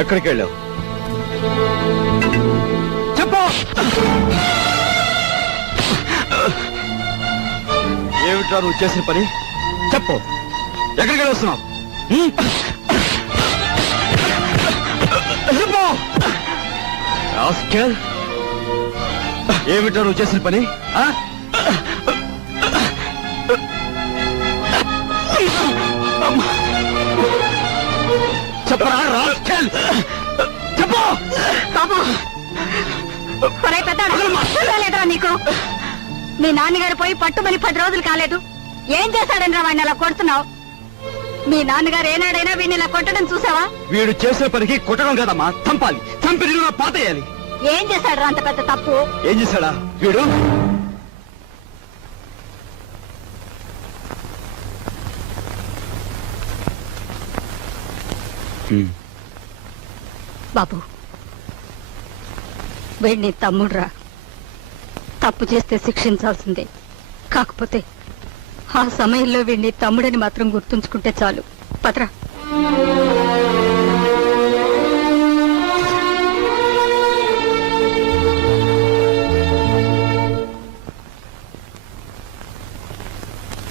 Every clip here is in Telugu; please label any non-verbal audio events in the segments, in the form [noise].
ఎక్కడికి వెళ్ళావు? చెప్పు! ఏమిట్రా నువ్వు చేసిన పని? చెప్పు! ఎక్కడికి వెళ్ళి వస్తున్నావు? చెప్పు. ఏమిట్రా నువ్వు చేసిన పని? చెప్పరా రాస్కెల్. చెప్పు! పెద్దాడు, లేదురా నీకు? మీ నాన్నగారు పోయి పట్టుమని పది రోజులు కాలేదు. ఏం చేశాడని రా వాడిని అలా కొడుతున్నావు? మీ నాన్నగారు ఏనాడైనా వీడిని ఇలా కొట్టడం చూసావా? వీడు చేసిన పనికి కొట్టడం కదమ్మా చంపాలి. చంపి నిన్ను పాతేయాలి. ఏం చేశాడు అంత పెద్ద తప్పు? ఏం చేశాడా వీడు? బాబు వీడిని తమ్ముడురా. తప్పు చేస్తే శిక్షించాల్సిందే. కాకపోతే ఆ సమయంలో వీడిని తమ్ముడని మాత్రం గుర్తుంచుకుంటే చాలు. పదరా.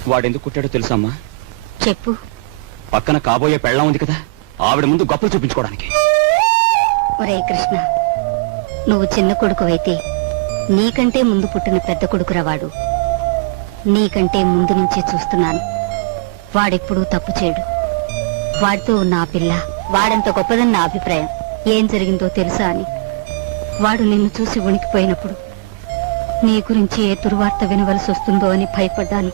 వాడెందుకు కుట్టాడో తెలుసమ్మా చెప్పు. పక్కన కాబోయే పెళ్ళం ఉంది కదా. ఆవిడ ముందు గొప్పలు చూపించుకోవడానికి. ఒరే కృష్ణ నువ్వు చిన్న కొడుకు అయితే నీకంటే ముందు పుట్టిన పెద్ద కొడుకురా వాడు నీకంటే ముందు నుంచే చూస్తున్నాను. వాడెప్పుడూ తప్పు చేయడు. వాడితో ఉన్న ఆ పిల్ల వాడంత గొప్పదని నా అభిప్రాయం ఏం జరిగిందో తెలుసా అని. వాడు నిన్ను చూసి ఉనికిపోయినప్పుడు నీ గురించి ఏ దుర్వార్త వినవలసి వస్తుందో అని భయపడ్డాను.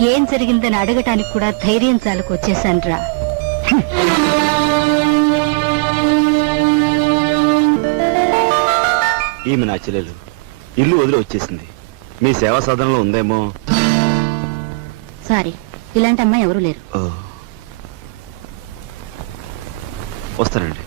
ఏం జరిగిందని అడగటానికి కూడా ధైర్యం చాలకు వచ్చేశానురా. ఈమె నా చెల్లెలు. ఇల్లు వదిలి వచ్చేసింది. మీ సేవా సాధనలో ఉందేమో? సారీ ఇలాంటి అమ్మాయి ఎవరూ లేరు. ఓ. వస్తానండి.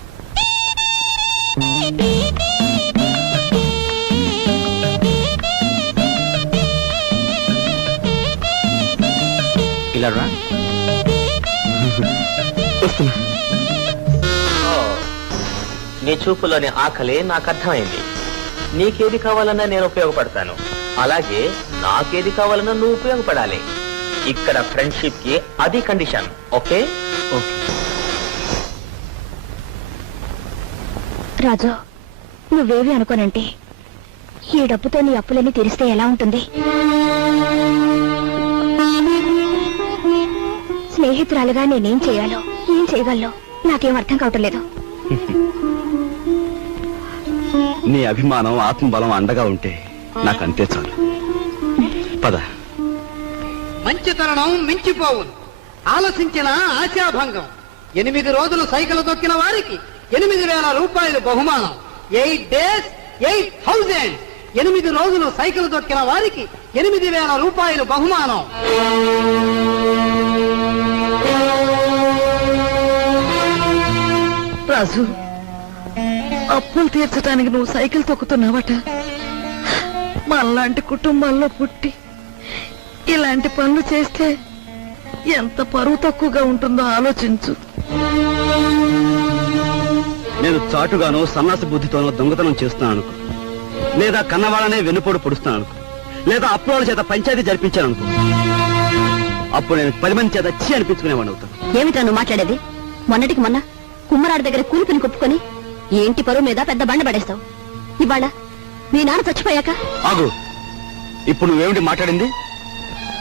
ఇలా రా. వస్తున్నా. నీ చూపులోని ఆకలి నాకు అర్థమైంది. నీకేది కావాలన్నా నేను ఉపయోగపడతాను. అలాగే నాకేది కావాలన్నా నువ్వు ఉపయోగపడాలి. ఇక్కడ ఫ్రెండ్షిప్కి అది కండిషన్ ఓకే? ఓకే. రాజు నువ్వేవి అనుకోనంటే ఈ డబ్బుతో నీ అప్పులన్నీ తీరిస్తే ఎలా ఉంటుంది? స్నేహితురాలుగా నేనేం చేయాలో ఏం చేయగలను నాకేం అర్థం కావటం లేదు. నీ అభిమానం ఆత్మబలం అండగా ఉంటే నాకు అంతే చాలు. పద. మంచి తరుణం మించిపోవును ఆలసించిన ఆశాభంగం. ఎనిమిది రోజులు సైకిల్ తొక్కిన వారికి ఎనిమిది వేల రూపాయలు బహుమానం. Eight days eight thousand. ఎనిమిది రోజులు సైకిల్ తొక్కిన వారికి ఎనిమిది వేల రూపాయలు బహుమానం. రాజు. అప్పులు తీర్చడానికి నువ్వు సైకిల్ తొక్కుతున్నావట. మనలాంటి కుటుంబాల్లో పుట్టి ఇలాంటి పనులు చేస్తే ఎంత పరువు తక్కువగా ఉంటుందో ఆలోచించు. నేను చాటుగానో సన్నాసి బుద్ధితోనో దొంగతనం చేస్తున్నాను లేదా కన్నవాళ్ళనే వెన్నుపోటు పొడుస్తున్నాను లేదా అప్పుల చేత పంచాయతీ జరిపించాను అనుకో. అప్పుడు నేను పది మంది చేత చీ అనిపించుకునేవాడిని అవుతాను. ఏమిటా నువ్వు మాట్లాడేది? మొన్నటికి మొన్న? కుమ్మరాడి దగ్గర కూలిపిని కొప్పుకొని ఏంటి పరువు మీద పెద్ద బండ పడేస్తావు? ఇవాళ మీ నాన్న చచ్చిపోయాక? ఆగు. ఇప్పుడు నువ్వేమిటి మాట్లాడింది?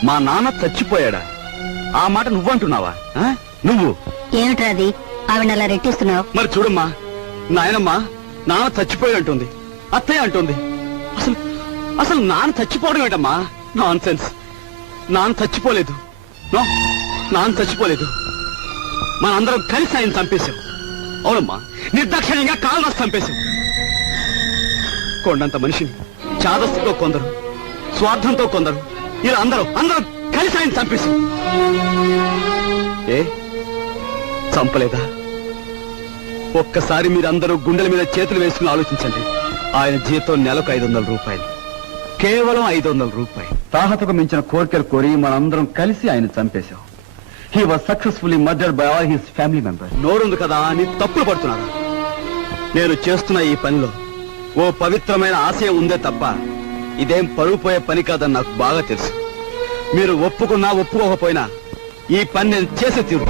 మా నాన్న చచ్చిపోయాడా? ఆ మాట నువ్వంటున్నావా? ఆ? నువ్వు. ఏమిట్రా అది? ఆవిడ అలా రెట్టిస్తున్నావు? మరి చూడమ్మా. నాయనమ్మా నాన్న చచ్చిపోయి అంటుంది అత్తయ్య అంటుంది. అసలు అసలు నాన్న చచ్చిపోవడం ఏంటమ్మా? నాన్ సెన్స్ నాన్న చచ్చిపోలేదు. నో నాన్న చచ్చిపోలేదు. మనందరం కలిసి ఆయన చంపేశాం. అవునమ్మా నిర్దాక్షిణ్యంగా కాలు రాసి చంపేశాం. కొండంత మనిషిని చాదస్తుతో కొందరు స్వార్థంతో కొందరు ఇలా అందరూ అందరూ కలిసి ఆయన చంపేశాం. ఏ? చంపలేదా? ఒక్కసారి మీరందరూ గుండెల మీద చేతులు వేసుకుని ఆలోచించండి. ఆయన జీతం నెలకు ఐదు వందల రూపాయలు. కేవలం ఐదు వందల రూపాయలు. తాహతకు మించిన కోరికలు కోరి మనందరం కలిసి ఆయన చంపేశాం. He was successfully murder by all his family member నోరుంది కదా అని తప్పులు పడుతున్నారు. నేను చేస్తున్న ఈ పనిలో ఓ పవిత్రమైన ఆశయం ఉందే తప్ప ఇదేం పరువు పోయే పని కాదని నాకు బాగా తెలుసు. మీరు ఒప్పుకున్నా ఒప్పుకోకపోయినా ఈ పని నేను చేసే తీరు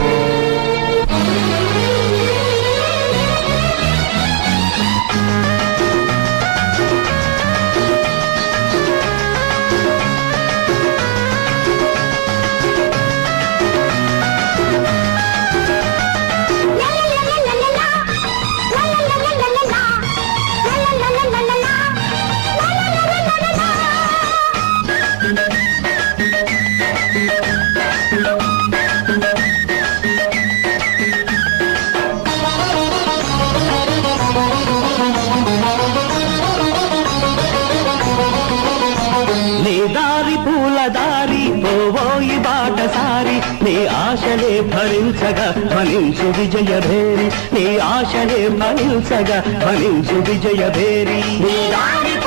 ఫలించగా ఫలించు విజయ భేరి. నీ ఆశలే ఫలించగా ఫలించు విజయ భేరి.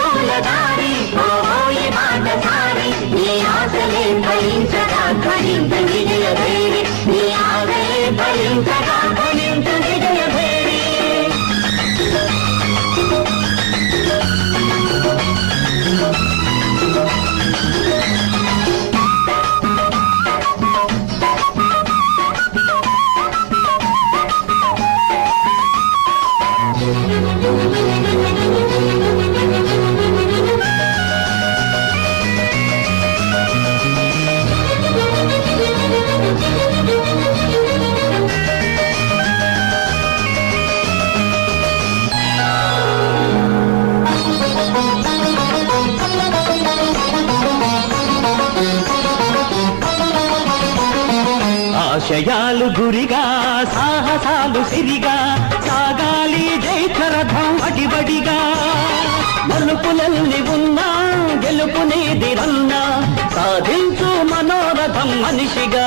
ఆశయాలు గురిగా సాహసాలు సిరిగా సాగాలి జైకరథం అడిబడిగా మలుపులల్లి ఉన్నా గెలుపునేది రన్నా సాధించు మనోరథం మనిషిగా.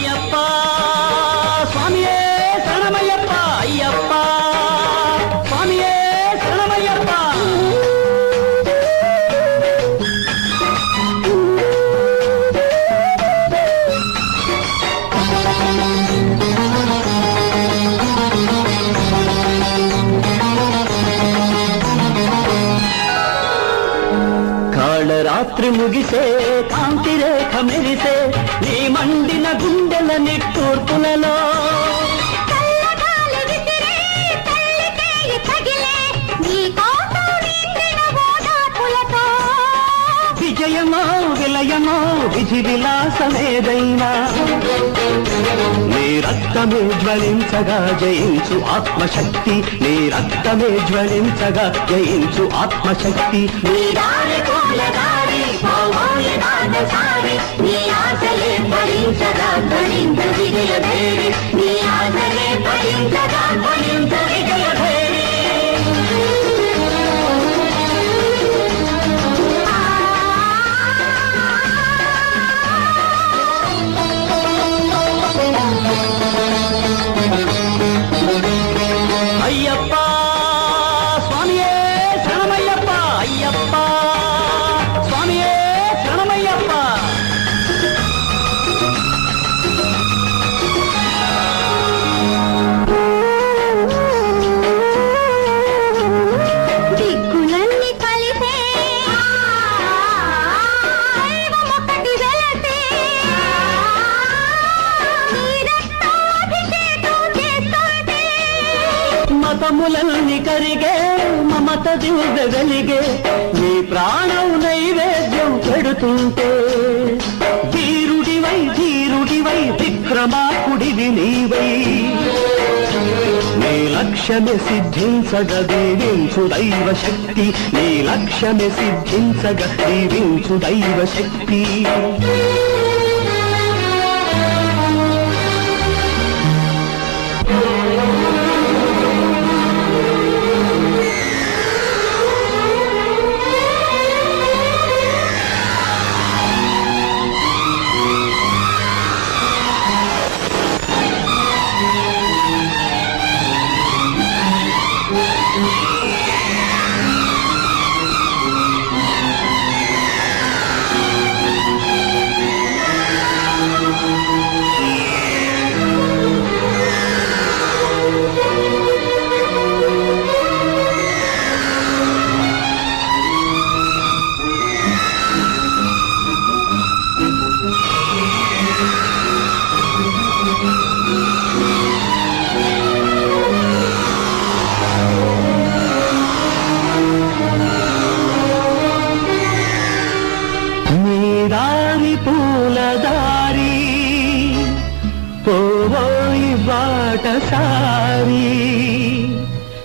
అయ్యప్ప. స్వామియే శరణమయ్యప్ప అయ్యప్ప. స్వామియే శరణమయ్యప్ప. కాళరాత్రి ముగిసే కాంతి రేఖ మెరిసే నీ మండిన గుండె గుండెల నిట్టూర్పులలో. విజయమో విలయమో విధి విలాసమేదైనా నీ రక్తమే జ్వలించగా జయించు ఆత్మశక్తి. నీ రక్తమే జ్వలించగా జయించు ఆత్మశక్తి. నీ దారి ఫలించగా ఫలించ విజయ చూడగలిగే నీ ప్రాణం నైవేద్యం పెడుతుంటే. ధీరుడివై ధీరుడివై విక్రమాకుడివి నీవై. నీ లక్ష్యమే సిద్ధించగ దీవించు దైవ శక్తి. నీ లక్ష్యమే సిద్ధించగ దీవించు దైవ శక్తి. నీ దారి పూల దారి పోవోయి బాటసారి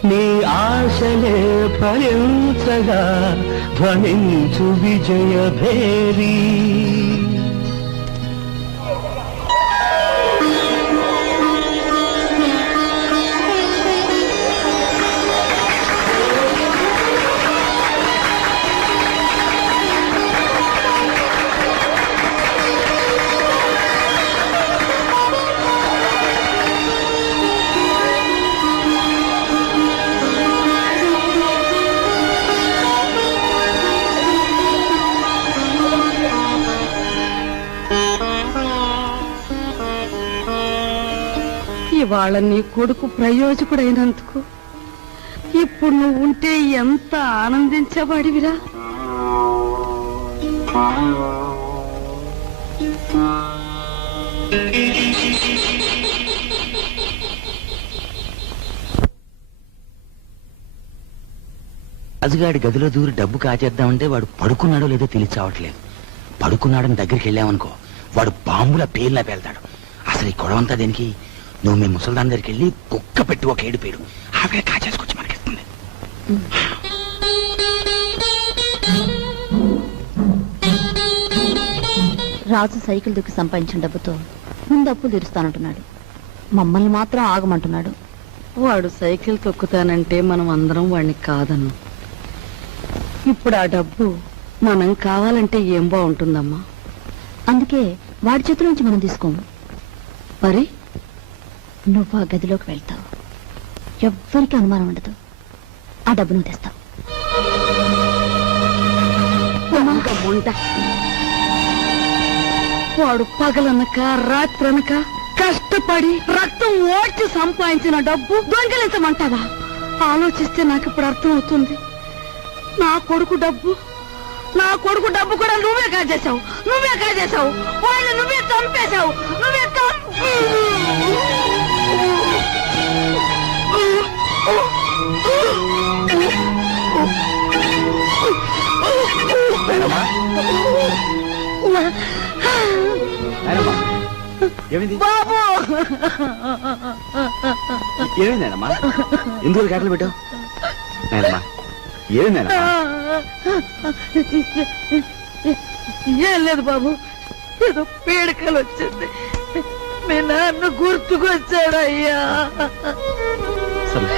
నీ ఆశలే ఫలించగా ధ్వనించు విజయ భేరీ వాళ్ళ నీ కొడుకు ప్రయోజకుడైనందుకు ఇప్పుడు నువ్వు ఉంటే ఎంత ఆనందించేవాడివిరా రాజుగాడి గదిలో దూరి డబ్బు కాచేద్దామంటే వాడు పడుకున్నాడో లేదో తెలిచావట్లేదు పడుకున్నాడని దగ్గరికి వెళ్ళామనుకో వాడు బాంబుల పేర్లా పేల్తాడు. అసలు ఈ గొడవంతా దేనికి? నువ్వు మీ ముసల్దాన్ దగ్గరికి వెళ్ళి కుక్క పెట్టి ఒక ఏడు పేరు. ఆవిడ కాచేసుకొచ్చి మనకిస్తుంది. రాజు సైకిల్ దుక్కి సంపాదించిన డబ్బుతో ముందు అప్పులు తీరుస్తానంటున్నాడు. మమ్మల్ని మాత్రం ఆగమంటున్నాడు. వాడు సైకిల్ తొక్కుతానంటే మనం అందరం వాడిని కాదన్ను ఇప్పుడు ఆ డబ్బు మనం కావాలంటే ఏం బాగుంటుందమ్మా? అందుకే వాడి చేతుల నుంచి మనం తీసుకోము. మరి? నువ్వు ఆ గదిలోకి వెళ్తావు. ఎవ్వరికి అనుమానం ఉండదు. ఆ డబ్బు నువ్వు తెస్తావు. వాడు పగలనక రాత్రనక కష్టపడి రక్తం ఓడ్చి సంపాదించిన డబ్బు దొంగిలించమంటావా? ఆలోచిస్తే నాకు ఇప్పుడు అర్థమవుతుంది నా కొడుకు డబ్బు నా కొడుకు డబ్బు కూడా నువ్వే కాజేశావు. నువ్వే కాజేశావు. వాళ్ళు నువ్వే చంపేశావు. నువ్వే నాయనమ్మా ఏమైంది? బాబు! ఏమైంది నాయనమ్మా? ఎందుకు కేకలు పెట్టావు? నాయనమ్మా ఏమైంది నాయనమ్మా? ఏం లేదు బాబు ఏదో పీడకలు వచ్చింది. మీ నాన్న గుర్తుకొచ్చాడయ్యా. సరే.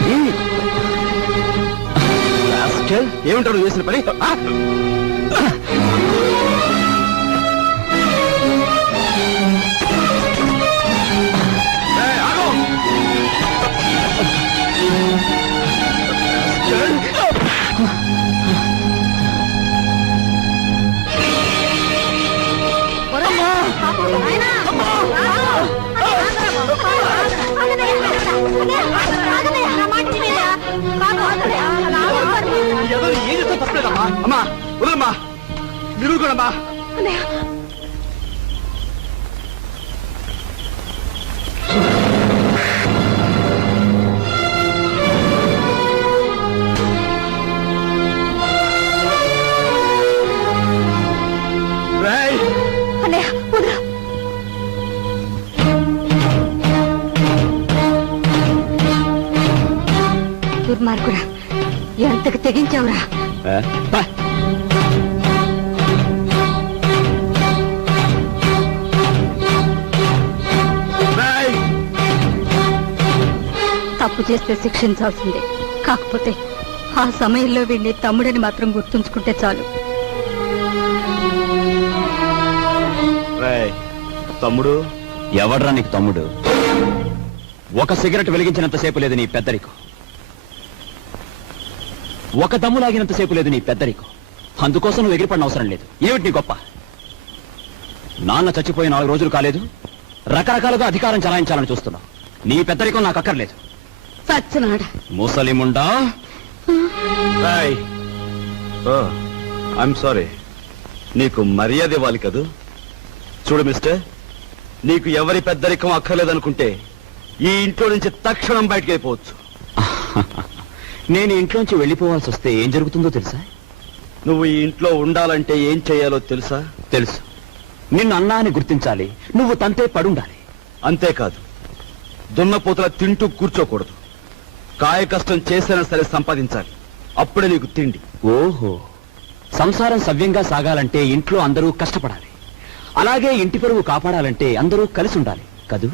ఏమి? రాస్కెల్, ఏమిటావు నువ్వు చేసిన పని? ఆ? వదలమ్మా. మీరు కూడా దుర్మార్గుడా ఎంతకు తెగించావురా? తప్పు చేస్తే శిక్షించాల్సిందే. కాకపోతే ఆ సమయంలో వీడిని తమ్ముడని మాత్రం గుర్తుంచుకుంటే చాలు. రేయ్, తమ్ముడు? ఎవడ్రా నీకు తమ్ముడు? ఒక సిగరెట్ వెలిగించినంతసేపు లేదు నీ పెద్దరికం. ఒక దమ్ము లాగినంతసేపు లేదు నీ పెద్దరికం. అందుకోసం నువ్వు ఎగిరిపడిన అవసరం లేదు. ఏమిటి నీ గొప్ప? నాన్న చచ్చిపోయి నాలుగు రోజులు కాలేదు. రకరకాలుగా అధికారం చలాయించాలని చూస్తున్నావు. నీ పెద్దరికం నాకు అక్కర్లేదు. సచ్చినాడా ముసలిముండా? ఐఎమ్ సారీ నీకు మర్యాద ఇవ్వాలి కదూ? చూడు మిస్టర్ నీకు ఎవరి పెద్దరికం అక్కర్లేదనుకుంటే ఈ ఇంట్లో నుంచి తక్షణం బయటకు వెళ్ళిపోవచ్చు. [laughs] నేను ఇంట్లోంచి వెళ్ళిపోవాల్సి వస్తే ఏం జరుగుతుందో తెలుసా? నువ్వు ఈ ఇంట్లో ఉండాలంటే ఏం చేయాలో తెలుసా? తెలుసు. నిన్ను అన్నా అని గుర్తించాలి నువ్వు తంతే పడుండాలి. అంతేకాదు దున్నపోతుల తింటూ కూర్చోకూడదు. కాయ కష్టం చేసైనా సరే సంపాదించాలి. అప్పుడే నీకు తిండి. ఓహో. సంసారం సవ్యంగా సాగాలంటే ఇంట్లో అందరూ కష్టపడాలి. అలాగే ఇంటి పరువు కాపాడాలంటే అందరూ కలిసి ఉండాలి. కదూ?